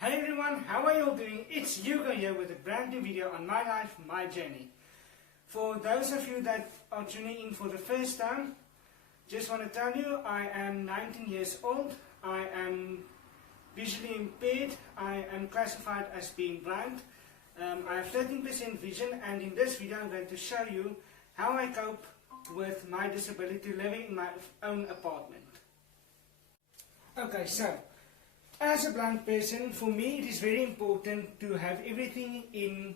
Hey everyone, how are you all doing? It's Hugo here with a brand new video on my life, my journey. For those of you that are tuning in for the first time, just want to tell you I am 19 years old, I am visually impaired, I am classified as being blind, I have 13% vision, and in this video I'm going to show you how I cope with my disability living in my own apartment. Okay, so as a blind person, for me it is very important to have everything in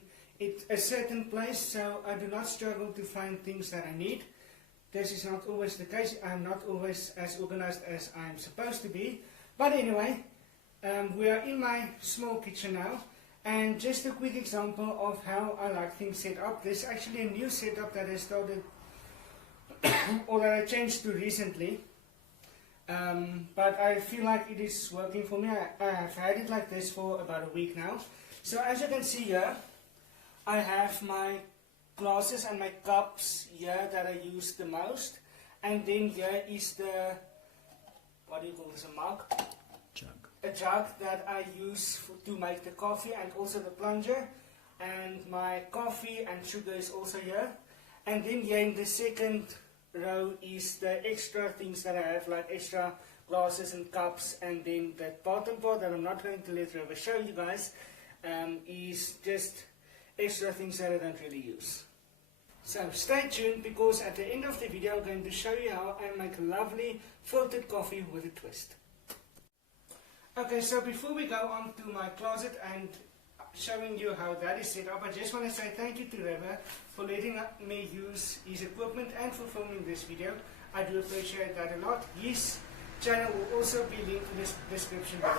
a certain place, so I do not struggle to find things that I need. This is not always the case. I am not always as organized as I am supposed to be. But anyway, we are in my small kitchen now, and just a quick example of how I like things set up. There's actually a new setup that I started or that I changed to recently. But I feel like it is working for me. I have had it like this for about a week now. So as you can see here, I have my glasses and my cups here that I use the most. And then here is the, what do you call this, a mug? Jug. A jug that I use to make the coffee, and also the plunger. And my coffee and sugar is also here. And then here in the second row is the extra things that I have, like extra glasses and cups, and then that bottom part that I'm not going to let River show you guys is just extra things that I don't really use. So stay tuned, because at the end of the video I'm going to show you how I make lovely filtered coffee with a twist. Okay, so before we go on to my closet and showing you how that is set up, I just want to say thank you to River for letting me use his equipment and for filming this video. I do appreciate that a lot. His channel will also be linked in the description below.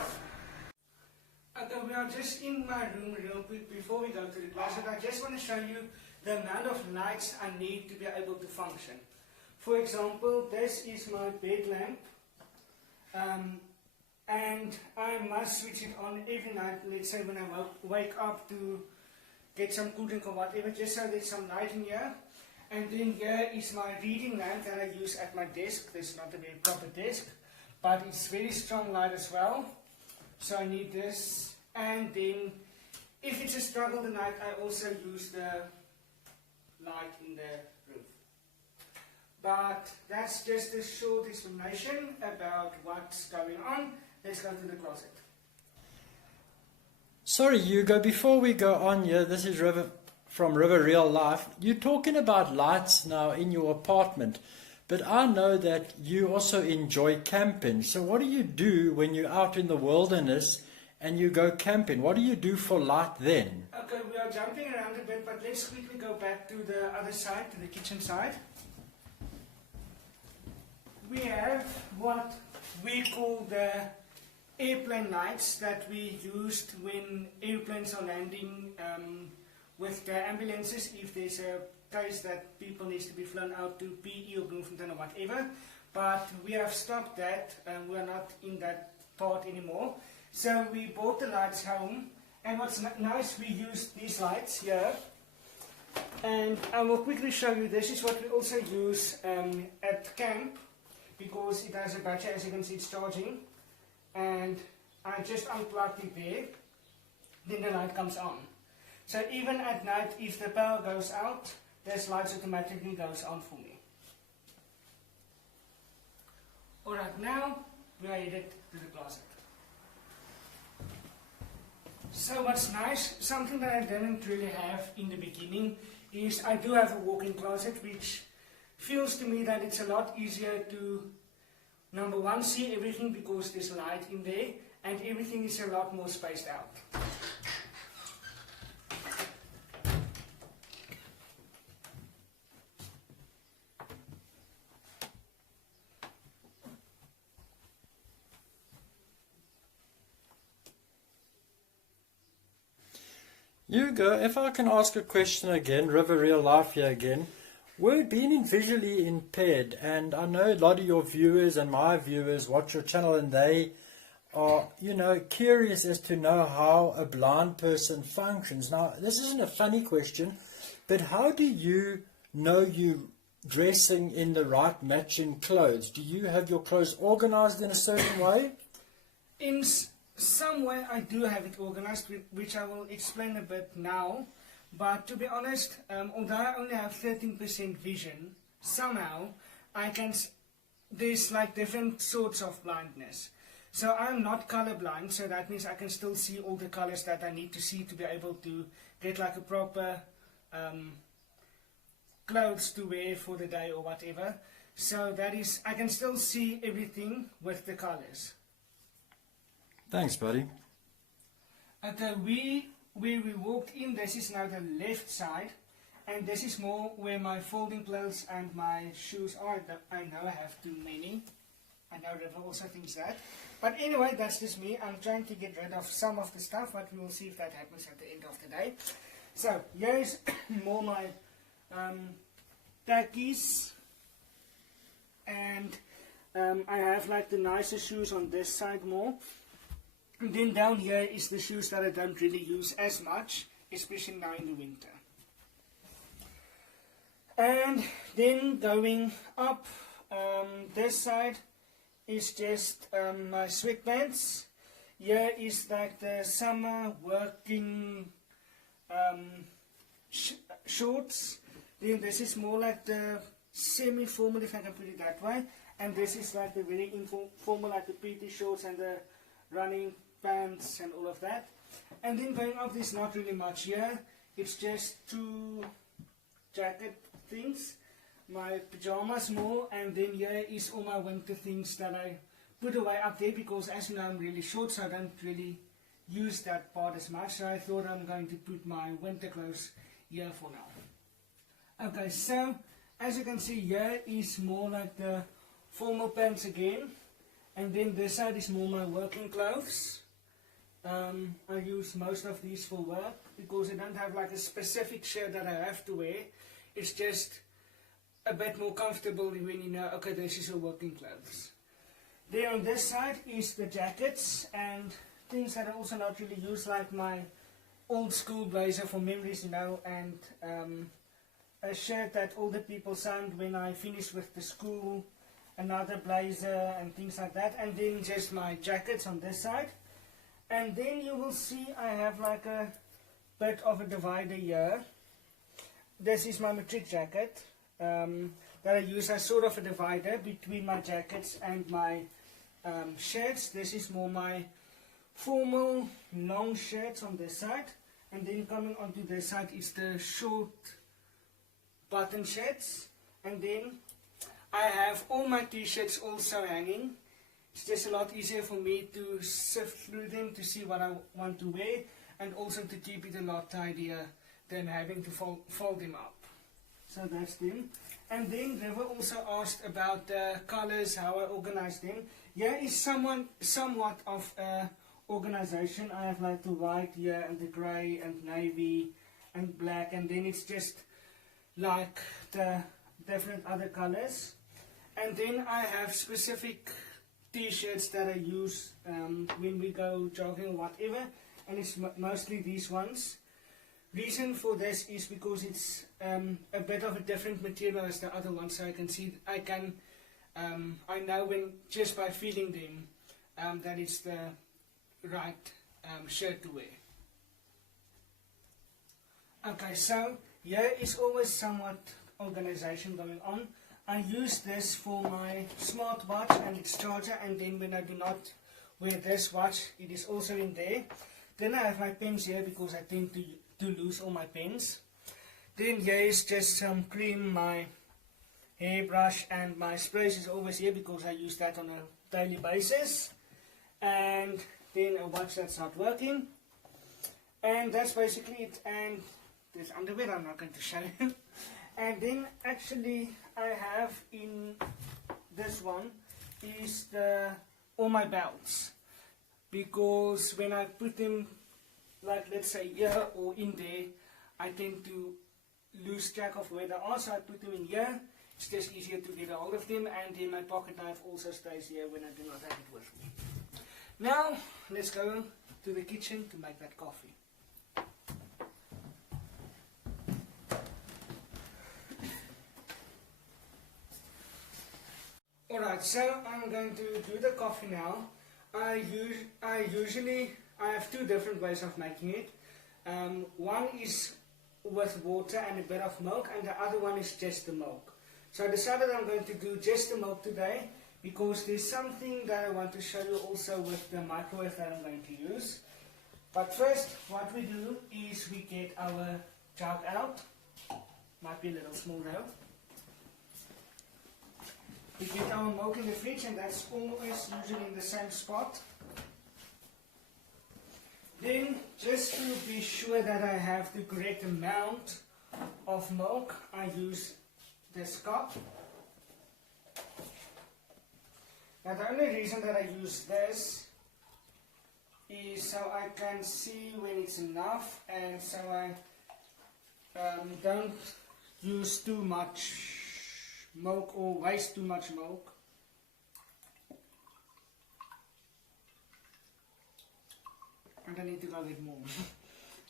Okay, we are just in my room real quick before we go to the closet. I just want to show you the amount of lights I need to be able to function. For example, this is my bed lamp. And I must switch it on every night, let's say when I wake up to get some cool drink or whatever, just so there's some light in here. And then here is my reading lamp that I use at my desk. This is not a very proper desk, but it's very strong light as well. So I need this. And then if it's a struggle tonight, I also use the light in the roof. But that's just a short explanation about what's going on. Let's go to the closet. Sorry, Hugo, before we go on here, this is River from River Real Life. You're talking about lights now in your apartment, but I know that you also enjoy camping. So what do you do when you're out in the wilderness and you go camping? What do you do for light then? Okay, we are jumping around a bit, but let's quickly go back to the other side, to the kitchen side. We have what we call the airplane lights that we used when airplanes are landing with the ambulances, if there's a case that people needs to be flown out to PE or Bloemfontein or whatever. But we have stopped that, and we're not in that part anymore. So we bought the lights home, and what's nice, we use these lights here. And I will quickly show you, this is what we also use at camp, because it has a battery. As you can see, it's charging. And I just unplugged it there, then the light comes on. So even at night, if the power goes out, this light automatically goes on for me. Alright, now we are headed to the closet. So what's nice, something that I didn't really have in the beginning, is I do have a walk-in closet, which feels to me that it's a lot easier to, number one, see everything because there's light in there, and everything is a lot more spaced out. Hugo, if I can ask a question again, River Real Life here again. We're being visually impaired, and I know a lot of your viewers and my viewers watch your channel, and they are, curious as to know how a blind person functions. Now, this isn't a funny question, but how do you know you dressing in the right matching clothes? Do you have your clothes organized in a certain way? In some way I do have it organized, which I will explain a bit now. But to be honest, although I only have 13% vision, somehow there's like different sorts of blindness. So I'm not colorblind, so that means I can still see all the colors that I need to see to be able to get like a proper clothes to wear for the day or whatever. So that is, I can still see everything with the colors. Thanks, buddy. Okay, where we walked in, this is now the left side, and this is more where my folding clothes and my shoes are. I know I have too many. I know River also thinks that. But anyway, that's just me. I'm trying to get rid of some of the stuff, but we will see if that happens at the end of the day. So, here is more my khakis, and I have like the nicer shoes on this side more. And then down here is the shoes that I don't really use as much, especially now in the winter. And then going up this side is just my sweatpants. Here is like the summer working shorts. Then this is more like the semi-formal, if I can put it that way. And this is like the very informal, like the PT shorts and the running pants and all of that. And then going up, there's not really much here. It's just two jacket things, my pajamas more, and then here is all my winter things that I put away up there, because as you know I'm really short, so I don't really use that part as much. So I thought I'm going to put my winter clothes here for now. Okay, so as you can see, here is more like the formal pants again, and then this side is more my working clothes. I use most of these for work because I don't have like a specific shirt that I have to wear. It's just a bit more comfortable when you know, okay, this is your working clothes. There on this side is the jackets and things that I also not really use, like my old school blazer for memories, and a shirt that older people signed when I finished with the school, another blazer and things like that, and then just my jackets on this side. And then you will see I have like a bit of a divider here. This is my matric jacket that I use as sort of a divider between my jackets and my shirts. This is more my formal long shirts on this side, and then coming onto this side is the short button shirts. And then I have all my t-shirts also hanging. It's just a lot easier for me to sift through them to see what I want to wear, and also to keep it a lot tidier than having to fold them up. So that's them. And then River also asked about the colors, how I organize them. Here is somewhat of a organization. I have like the white here and the grey and navy and black, and then it's just like the different other colors. And then I have specific t-shirts that I use when we go jogging or whatever, and it's mostly these ones. Reason for this is because it's a bit of a different material as the other ones, so I can see, I know when just by feeling them that it's the right shirt to wear. Okay, so here is always somewhat organization going on. I use this for my smartwatch and its charger, and then when I do not wear this watch, it is also in there. Then I have my pens here because I tend to lose all my pens. Then here is just some cream, my hairbrush, and my sprays is always here because I use that on a daily basis. And then a watch that's not working. And that's basically it. And there's underwear I'm not going to show you. And then actually I have in this one is all my belts, because when I put them like let's say here or in there, I tend to lose track of where they are, so I put them in here. It's just easier to get a hold of them, and then my pocket knife also stays here when I do not have it with me. Now, let's go to the kitchen to make that coffee. Alright, so I'm going to do the coffee now. I have two different ways of making it. One is with water and a bit of milk, and the other one is just the milk. So I decided I'm going to do just the milk today because there's something that I want to show you also with the microwave that I'm going to use. But first, what we do is we get our jug out. Might be a little small though. We get our milk in the fridge, and that's always usually in the same spot. Then, just to be sure that I have the correct amount of milk, I use this cup. Now the only reason that I use this is so I can see when it's enough, and so I don't use too much milk or waste too much milk. I don't need to go get more.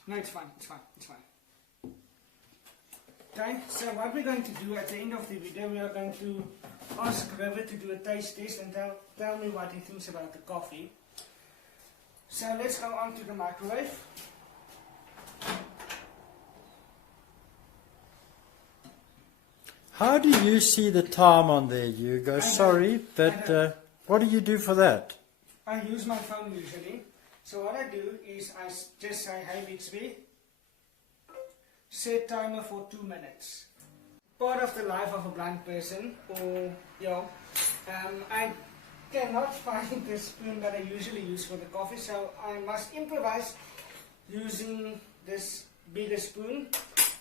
No, it's fine, it's fine, it's fine. Okay, so what we're going to do at the end of the video, we are going to ask River to do a taste test and tell me what he thinks about the coffee. So let's go on to the microwave. How do you see the time on there, Hugo? Sorry, but what do you do for that? I use my phone usually. So what I do is I just say, hey Bixby, set timer for 2 minutes. Part of the life of a blind person, or I cannot find the spoon that I usually use for the coffee, so I must improvise using this bigger spoon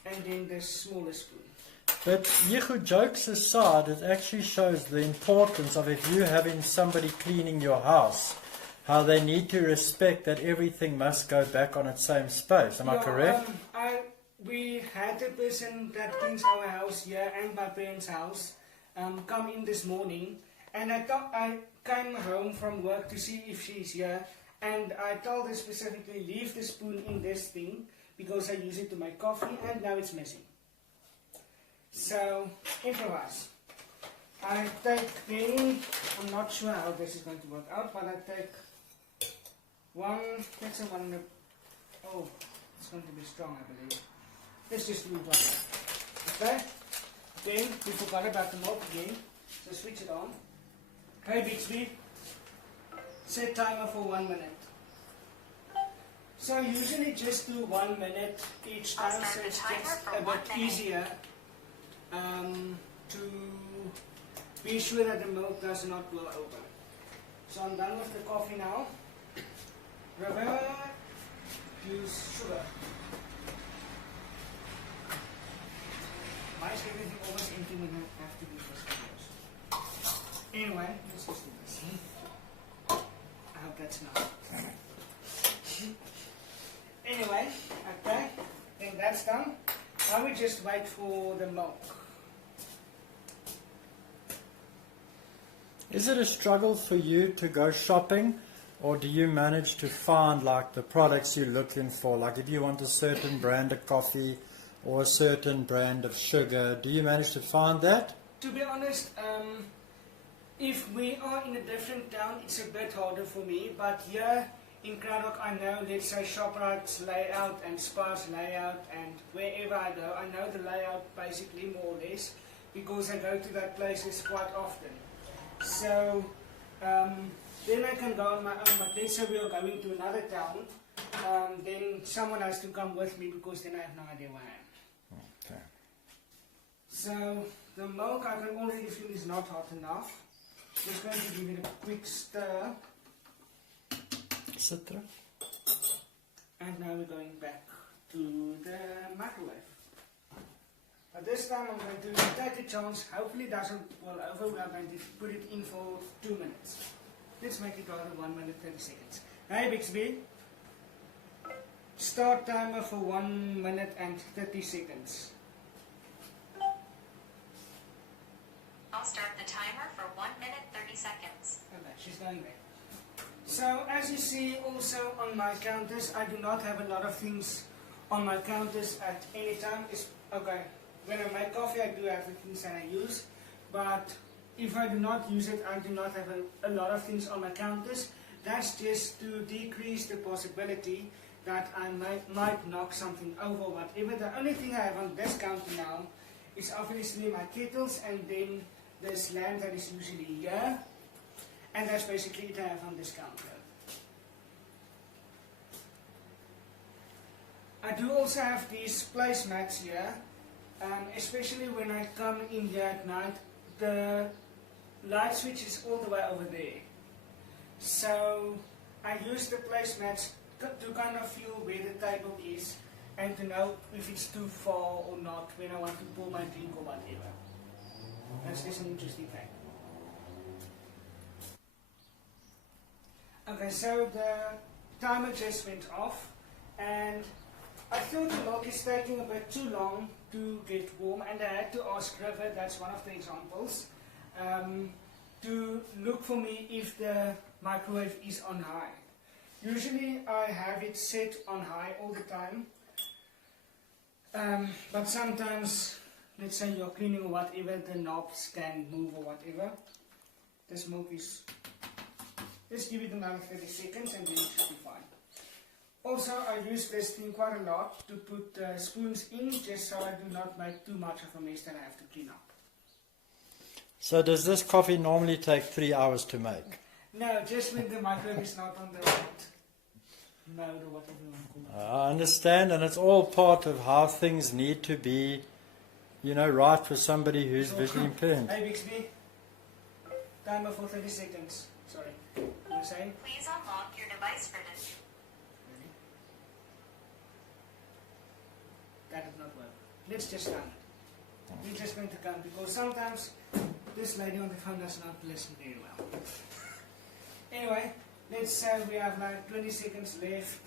and then this smaller spoon. But Yichu, jokes aside, it actually shows the importance of if you having somebody cleaning your house, how they need to respect that everything must go back on its same space. Am I correct? We had a person that cleans our house here and my parents' house come in this morning, and I came home from work to see if she's here, and I told her specifically leave the spoon in this thing because I use it to make coffee, and now it's missing. So, improvise. I take then, I'm not sure how this is going to work out, but I take let's say one, oh, it's going to be strong, I believe. Let's just do it like that. Okay? Then, we forgot about the milk again, so switch it on. Okay, Bixby, set timer for 1 minute. So I usually just do 1 minute each time, so it's just a bit easier to be sure that the milk does not blow over. So I'm done with the coffee now. River, use sugar. Why is everything always empty when I have to do this? Anyway, let's just do this. I hope that's enough. Anyway, okay, then that's done. Now we just wait for the milk. Is it a struggle for you to go shopping, or do you manage to find like the products you're looking for? Like if you want a certain brand of coffee or a certain brand of sugar, do you manage to find that? To be honest, if we are in a different town, it's a bit harder for me, but here in Cradock I know, let's say ShopRite's layout and Spar's layout, and wherever I go, I know the layout basically more or less, because I go to that places quite often. So then I can go on my own, but let's say we are going to another town, then someone has to come with me because then I have no idea where I am. Okay. So the milk I can already feel is not hot enough. Just going to give it a quick stir. Citra. And now we're going back to the microwave. But this time I'm going to take a chance, hopefully it doesn't boil over. We are going to put it in for 2 minutes. Let's make it rather 1 minute 30 seconds. Hey Bixby. Start timer for 1 minute and 30 seconds. I'll start the timer for 1 minute 30 seconds. Okay, she's going there. So as you see also on my counters, I do not have a lot of things on my counters at any time. Okay, when I make coffee I do have the things that I use, but if I do not use it, I do not have a lot of things on my counters. That's just to decrease the possibility that I might knock something over, whatever. The only thing I have on this counter now is obviously my kettles, and then this lamp that is usually here, and that's basically it I have on this counter. I do also have these placemats here, especially when I come in here at night. The light switch is all the way over there, so I use the placemats to kind of feel where the table is and to know if it's too far or not when I want to pour my drink or whatever. That's just an interesting fact. Okay, so the timer just went off, and I thought the milk is taking a bit too long to get warm, and I had to ask River, that's one of the examples, to look for me if the microwave is on high. Usually I have it set on high all the time, but sometimes, let's say you're cleaning or whatever, the knobs can move or whatever. This milk is, just give it another 30 seconds and then it should be fine. Also, I use this thing quite a lot to put spoons in, just so I do not make too much of a mess that I have to clean up. So does this coffee normally take 3 hours to make? No, just when the microwave is not on the right mode or whatever you want to call it. I understand, and it's all part of how things need to be, you know, right for somebody who's visually impaired. Hey Bixby, timer for 30 seconds. Sorry, you were saying? Please unlock your device for this. That did not work. Let's just run it. We're just going to count, because sometimes this lady on the phone does not listen very well. Anyway, let's say we have like 20 seconds left.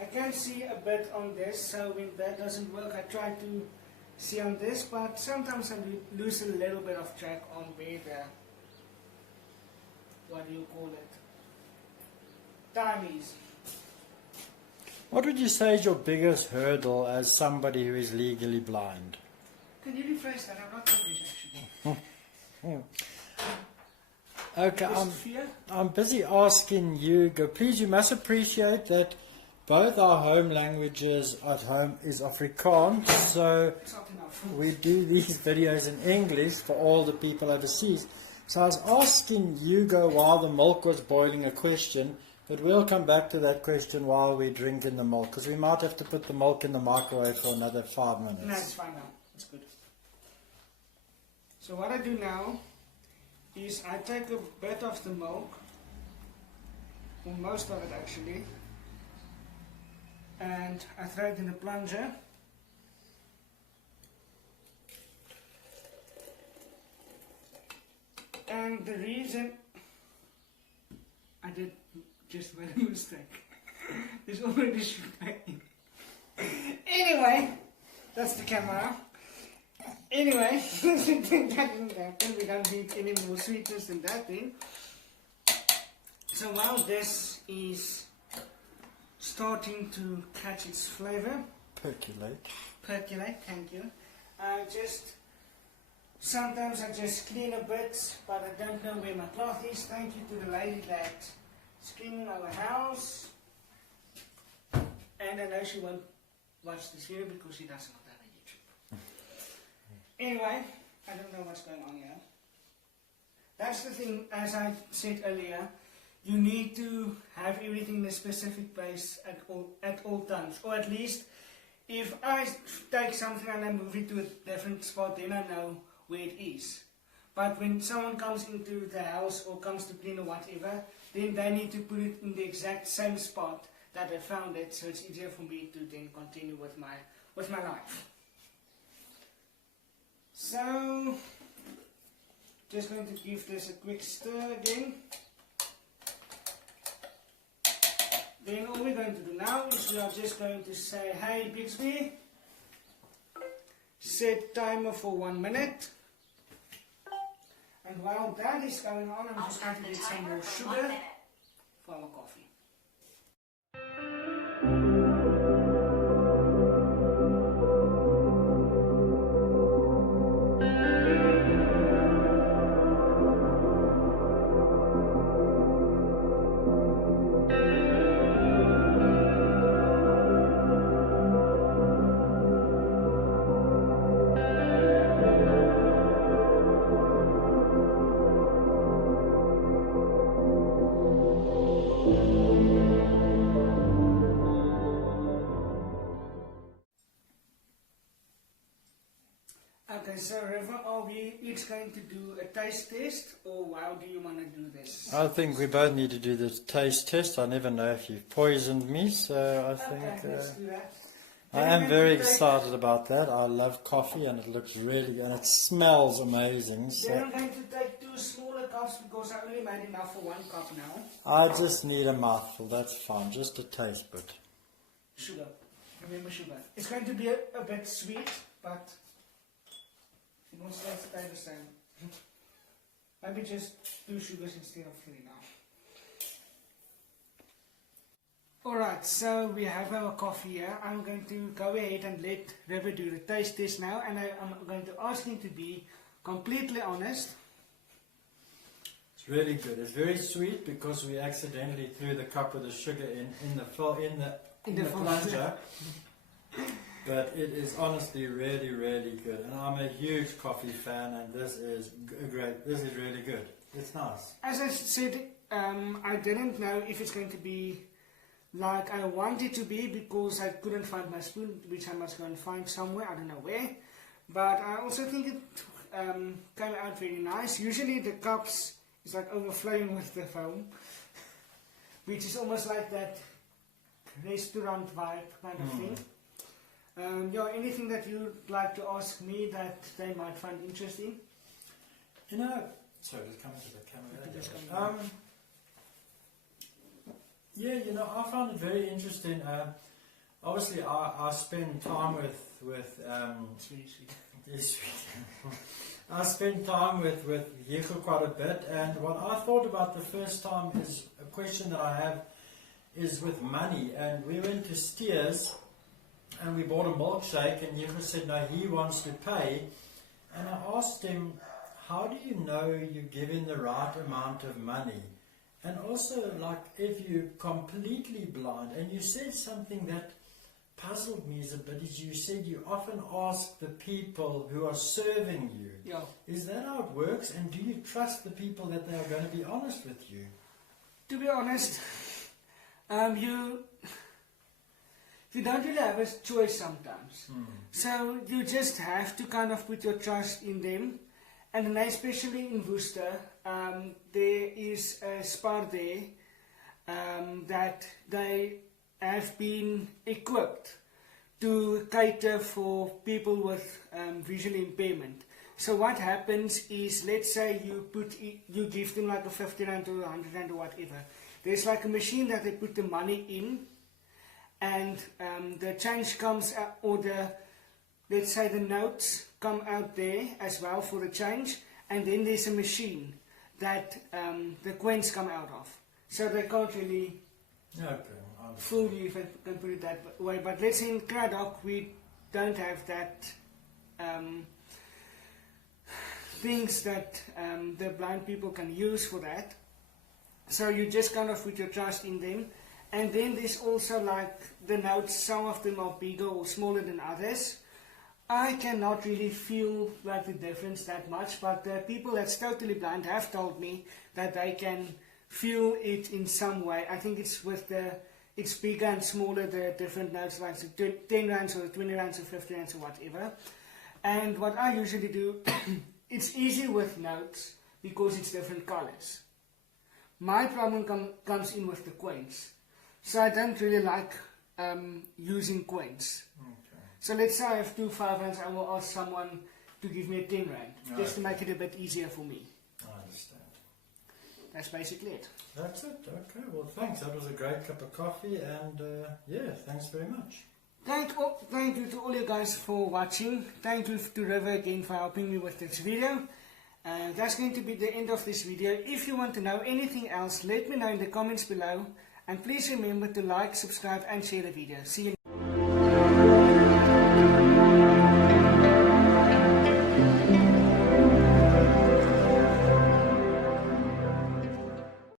I can see a bit on this, so when that doesn't work, I try to see on this, but sometimes I lose a little bit of track on where the, what do you call it, time is. What would you say is your biggest hurdle as somebody who is legally blind? Can you rephrase that? I'm not English actually. Okay, Is it fear? I'm busy asking you, please, you must appreciate that both our home languages at home is Afrikaans, so It's not enough. we do these videos in English for all the people overseas. So I was asking Hugo while the milk was boiling a question, but we'll come back to that question while we're drinking the milk, because we might have to put the milk in the microwave for another 5 minutes. No, it's fine now. It's good. So what I do now is I take a bit of the milk, or most of it actually, and I throw it in the plunger. And the reason I did just made a mistake. There's already sugar in. Anyway, that's the camera. Anyway, that didn't happen. We don't need any more sweetness than that thing. So while this is starting to catch its flavor, Percolate. thank you. Sometimes I just clean a bit, but I don't know where my cloth is. Thank you to the lady that's cleaning our house. And I know she won't watch this video because she does not have a YouTube. Anyway, I don't know what's going on here. That's the thing, as I said earlier, you need to have everything in a specific place at all times. Or at least, if I take something and I move it to a different spot, then I know where it is. But when someone comes into the house or comes to clean or whatever, then they need to put it in the exact same spot that I found it, so it's easier for me to then continue with my life. So, just going to give this a quick stir again. Then all we're going to do now is we are just going to say, hey Bixby, set timer for 1 minute. And while that is going on, I'm I'll just going start to the get some timer more for 1 sugar minute. for our coffee. Okay, so River, are we each going to do a taste test, or how do you want to do this? I think we both need to do the taste test. I never know if you've poisoned me, so I think Okay, let's do that. I Then am we're very going to take- excited about that. I love coffee and it looks really good and it smells amazing. Then So I'm going to take 2 smaller cups because I only made enough for 1 cup now. I just need a mouthful, that's fine, just a taste bit. Sugar. Remember sugar. It's going to be a bit sweet, but it won't stay the same. Maybe just 2 sugars instead of 3 now. Alright, so we have our coffee here. I'm going to go ahead and let River do the taste test now, and I'm going to ask him to be completely honest. It's really good. It's very sweet because we accidentally threw the cup with the sugar in the plunger. But it is honestly really, really good. And I'm a huge coffee fan, and this is great. This is really good. It's nice. As I said, I didn't know if it's going to be like I want it to be because I couldn't find my spoon, which I must go and find somewhere, I don't know where. But I also think it came out very nice. Usually the cups is like overflowing with the foam, which is almost like that restaurant vibe kind of thing. Yeah, anything that you'd like to ask me that they might find interesting? You know, sorry, just coming to the camera. Just coming Yeah, you know, I found it very interesting. Obviously, I spend time with It's really sweet. Yes, I spend time with Yeko quite a bit, and what I thought about the first time is a question that I have is with money. And we went to Steers and we bought a milkshake, and Yeko said no, he wants to pay. And I asked him, how do you know you're giving the right amount of money? And also, like, if you're completely blind, and you said something that puzzled me a bit, is you said you often ask the people who are serving you. Yeah. Is that how it works? And do you trust the people that they are going to be honest with you? To be honest, you don't really have a choice sometimes. So you just have to kind of put your trust in them. And then especially in Worcester, there is a spar there that they have been equipped to cater for people with visual impairment. So what happens is, let's say you give them like a 50 rand or 100 rand or whatever. There's like a machine that they put the money in, and the change comes out, or let's say the notes come out there as well for the change, and then there's a machine that the coins come out of. So they can't really fool you, if I can put it that way. But let's say in Cradock we don't have that things that the blind people can use for that. So you just kind of put your trust in them. And then there's also like the notes, some of them are bigger or smaller than others. I cannot really feel like the difference that much, but the people that's totally blind have told me that they can feel it in some way. I think it's it's bigger and smaller, the different notes, like the 10 rands or 20 rands or 50 rands or whatever. And what I usually do, it's easy with notes because it's different colors. My problem comes in with the coins. So I don't really like using coins. Okay. So let's say I have 2 5 rands, I will ask someone to give me a 10 rand, just to make it a bit easier for me. I understand. that's basically it. That's it. Okay. Well, thanks. That was a great cup of coffee, and yeah, thanks very much. Thank you to all you guys for watching. Thank you to River again for helping me with this video. That's going to be the end of this video. If you want to know anything else, let me know in the comments below. And please remember to like, subscribe and share the video. See you